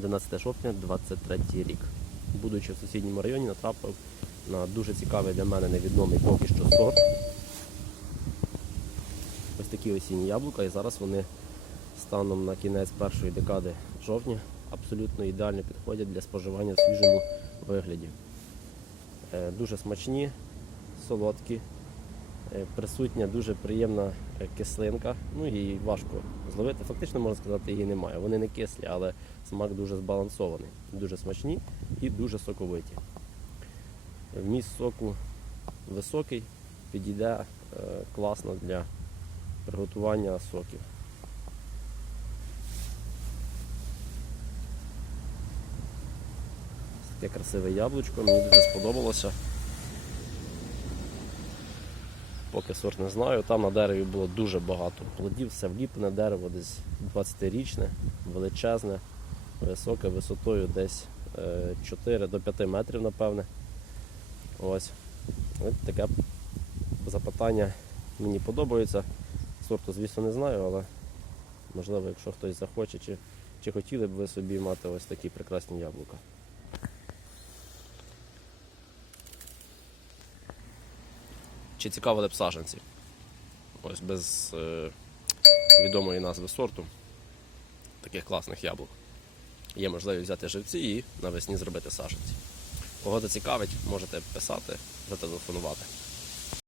11 жовтня 23 рік. Будучи в сусідньому районі, натрапив на дуже цікавий для мене невідомий поки що сорт. Ось такі осінні яблука, і зараз вони станом на кінець першої декади жовтня абсолютно ідеально підходять для споживання в свіжому вигляді. Е, Дуже смачні, солодкі, присутня дуже приємна е, кислинка. Ну і важко зловити. Фактично можна сказати, її немає. Вони не кислі, але смак дуже збалансований, дуже смачні і дуже соковиті. Вміст соку високий, підійде е, класно для приготування соків. Таке красиве яблучко, мені дуже сподобалося. Поки сорт не знаю, там на дереві було дуже багато плодів, все вліплене дерево, десь 20-річне, величезне, високе, висотою десь е, 4 до 5 метрів, напевне. Ось. Ось таке запитання мені подобається. Сорту, звісно, не знаю, але можливо, якщо хтось захоче, чи, чи хотіли б ви собі мати ось такі прекрасні яблука. Чи цікавили б саджанці? Ось без е, відомої назви сорту таких класних яблук. Є можливість взяти живці і навесні зробити саджанці. Кого зацікавить, можете писати, зателефонувати.